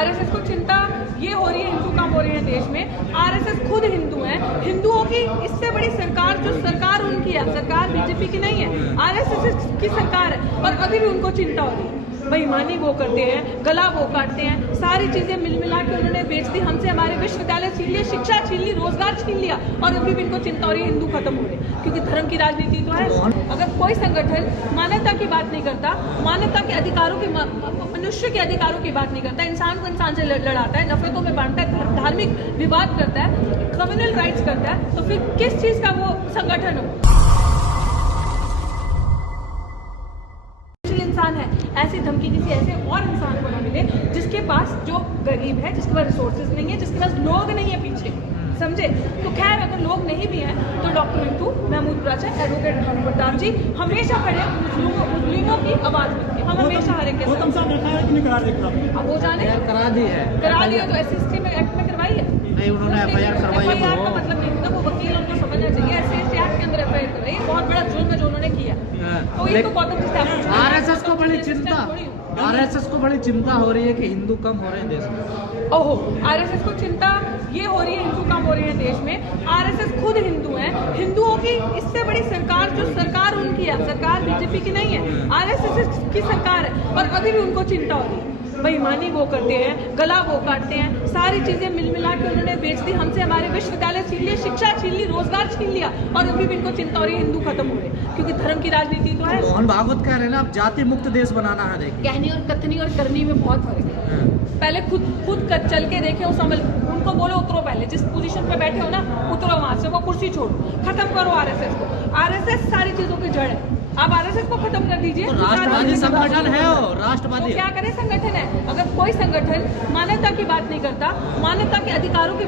RSS को चिंता ये हो रही है, हिंदू कम हो रहे हैं देश में। आरएसएस खुद हिंदू है, हिंदुओं की इससे बड़ी सरकार जो सरकार उनकी है, सरकार बीजेपी की नहीं है, आरएसएस की सरकार है, और अभी भी उनको चिंता हो रही है। बेईमानी वो करते हैं, गला वो काटते हैं, सारी चीजें मिल मिला के उन्होंने बेच दी, हमसे हमारे विश्वविद्यालय छीन लिए, शिक्षा छीन ली, रोजगार छीन लिया, और अभी भी इनको चिंता हो रही है हिंदू खत्म हो रहे, क्योंकि धर्म की राजनीति तो है। अगर कोई संगठन मानवता की बात नहीं करता, मानवता के अधिकारों की, मनुष्य के अधिकारों की बात नहीं करता, इंसान को इंसान से लड़ाता है, नफरतों में बांटता है, धार्मिक विवाद करता है, कम्युनल राइट्स करता है, तो फिर किस चीज का वो संगठन हो? इंसान है, ऐसी धमकी किसी ऐसे और इंसान को न मिले जिसके पास, जो गरीब है, जिसके पास रिसोर्सेज नहीं है, जिसके पास लोग नहीं है पीछे, समझे? तो खैर अगर लोग नहीं भी हैं तो डॉक्टर रितु, महमूद प्राचार्य, एडवोकेट भानु प्रताप जी हमेशा खड़े मुस्लिमों की आवाज बनके, हम हमेशा हर एक के साथ। अब वो जाने करा दी है, करा दिया तो एससी में एक्ट में करवाई है नहीं, उन्होंने एफआईआर करवाई है। एफआईआर का मतलब नहीं था, वो वकील उनको समझना चाहिए, एससी एक्ट के अंदर एफआईआर करवाई, बहुत बड़ा जुल्म है जो उन्होंने किया। तो ये तो गौतम जी आरएसएस को बड़ी चिंता, आरएसएस को बड़ी चिंता हो रही है कि हिंदू कम हो रहे हैं देश में। ओहो, आरएसएस को चिंता ये हो रही है, हिंदू कम हो रहे हैं देश में। आरएसएस खुद हिंदू है, हिंदुओं की इससे बड़ी सरकार जो सरकार उनकी है, सरकार बीजेपी की नहीं है, आरएसएस की सरकार है, और अभी भी उनको चिंता हो रही है। बेईमानी वो करते हैं, गला वो काटते हैं, सारी चीजें मिल मिला के उन्होंने बेच दी, हमसे हमारे विश्वविद्यालय छीन लिए, शिक्षा छीन ली, रोजगार छीन लिया, और अभी भी इनको चिंता हो रही है हिंदू खत्म हो रहे, क्योंकि धर्म की राजनीति तो है। मोहन भागवत कह रहे हैं ना, अब जाति मुक्त देश बनाना है। देखिए, कहनी और कथनी और करनी में बहुत फर्क है। पहले खुद चल के देखे उस अमल, उनको बोलो उतरो, पहले जिस पोजीशन पे बैठे हो ना, उतरो वहां से, वो कुर्सी छोड़ो, खत्म करो आरएसएस को। आरएसएस सारी चीजों की जड़ है, आप आरएसएस को खत्म कर दीजिए। तो राष्ट्रवादी संगठन है, वो राष्ट्रवादी, तो क्या करे संगठन है? अगर कोई संगठन मानवता की बात नहीं करता, मानवता के अधिकारों की,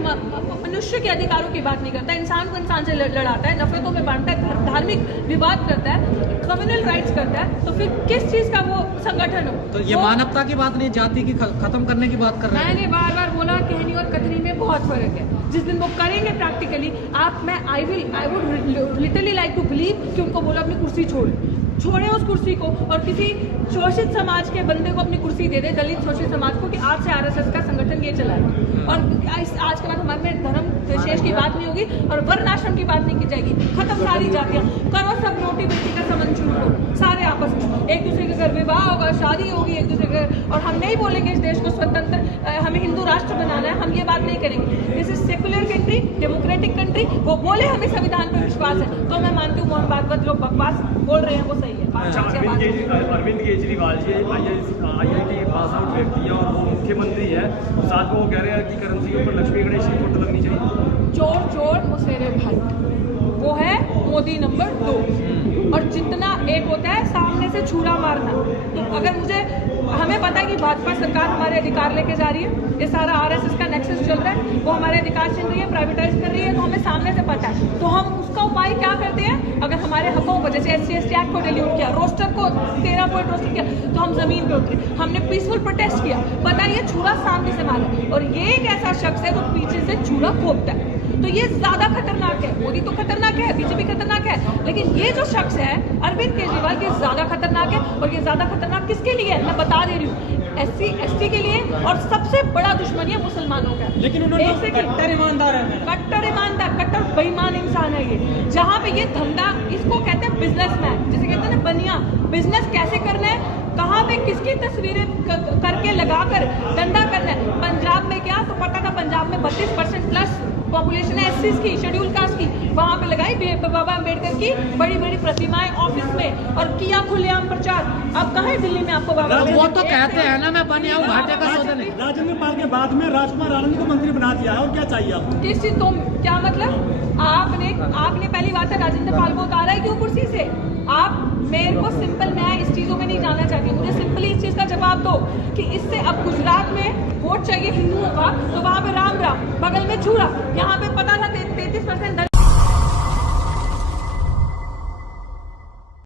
मनुष्य के अधिकारों की बात नहीं करता, इंसान को इंसान से लड़ाता है, नफरतों में बांटता है, धार्मिक विवाद करता है, कम्युनल राइट्स करता है, तो फिर किस चीज का वो संगठन हो? तो ये मानवता की बात नहीं, जाति की खत्म करने की बात कर रहे हैं। मैंने बार बार बोला, कहनी और कथनी में बहुत फर्क है। जिस दिन वो करेंगे practically, I would literally like to believe कि उनको बोला अपनी कुर्सी छोड़े उस कुर्सी को, और किसी शोषित समाज के बंदे को अपनी कुर्सी दे दे, दलित शोषित समाज को, कि आज से आरएसएस का संगठन ये चलाएगा, और आज के बाद हमारे में धर्म विशेष की बात नहीं होगी, और वर्णाश्रम की बात नहीं की जाएगी, खत्म सारी जातियां, करो सब रोटी बेटी का संबंध शुरू करो, सारे आपस में, एक दूसरे के घर विवाह होगा, शादी होगी एक दूसरे के, और हम नहीं बोलेंगे इस देश को स्वतंत्र, हमें हिंदू राष्ट्र बनाना है, हम ये बात नहीं करेंगे। This is secular country, democratic country, वो बोले हमें संविधान पर विश्वास है, तो मैं मानती हूँ मोहन भागवत लोग बकवास बोल रहे हैं वो सही है। अच्छा, Arvind Kejriwal ji IIT pass out व्यक्ति है और वो मुख्यमंत्री है, और साथ में वो कह रहे हैं कि करेंसी पर लक्ष्मी गणेश की फोटो लगनी चाहिए। चोर चोर मुसेरे भाई, वो है मोदी नंबर 2, और जितना एक होता है सामने से छुरा मारना। तो अगर हमें पता है कि भाजपा सरकार हमारे अधिकार लेके जा रही है, ये सारा आरएसएस का नेक्सस चल रहा है, वो हमारे अधिकार छीन रही है, प्राइवेटाइज कर रही है, तो हमें सामने से पता है। तो हम उसका उपाय क्या करते हैं? अगर हमारे हकों को, जैसे SC/ST एक्ट को डिलीट किया, रोस्टर को 13 पॉइंट रोस्टर किया, तो हम जमीन पे उतरे, हमने पीसफुल प्रोटेस्ट किया, पता है ये छुरा सामने से मारा, और ये एक ऐसा शख्स है जो पीछे से छुरा घोंपता है, तो ये ज्यादा खतरनाक है। मोदी तो खतरनाक है, बीजेपी खतरनाक है, लेकिन ये जो शख्स है अरविंद केजरीवाल, ये ज्यादा खतरनाक है। और ये ज्यादा खतरनाक किसके लिए है मैं बता दे रही हूँ, SC/ST के लिए, और सबसे बड़ा दुश्मन ये मुसलमानों का। लेकिन उन्होंने कट्टर ईमानदार है, कट्टर ईमानदार, कट्टर बेईमान इंसान है ये। जहाँ पे ये धंधा, इसको कहते हैं बिजनेसमैन, जिसे कहते हैं ना बनिया, बिजनेस कैसे करना है, कहाँ पे किसकी तस्वीरें करके लगाकर धंधा करना है। पंजाब में क्या, तो पता था पंजाब में 32% प्लस पॉपुलेशन है SCs की, शेड्यूल कास्ट की, वहाँ पे लगाई बाबा अम्बेडकर की बड़ी बड़ी प्रतिमाएं ऑफिस में, और किया खुलेआम प्रचार। अब कहाँ है दिल्ली में आपको बाबा? वो तो कहते हैं ना मैं बनिया हूँ, घाटे का सौदा नहीं। राजेंद्र पाल के बाद में राजकुमार आनंद को मंत्री बना दिया है, और क्या चाहिए आपको? किस चीज, तुम क्या मतलब? आपने पहली बात है राजेंद्र पाल को उतारा है क्यों कुर्सी से? आप मेरे को सिंपल, मैं इस चीजों में नहीं जाना चाहती, मुझे सिंपली इस चीज का जवाब दो कि इससे अब गुजरात में वोट चाहिए हिंदुओं का, तो वहां पे राम बगल में छुरा, यहाँ पे पता था 33%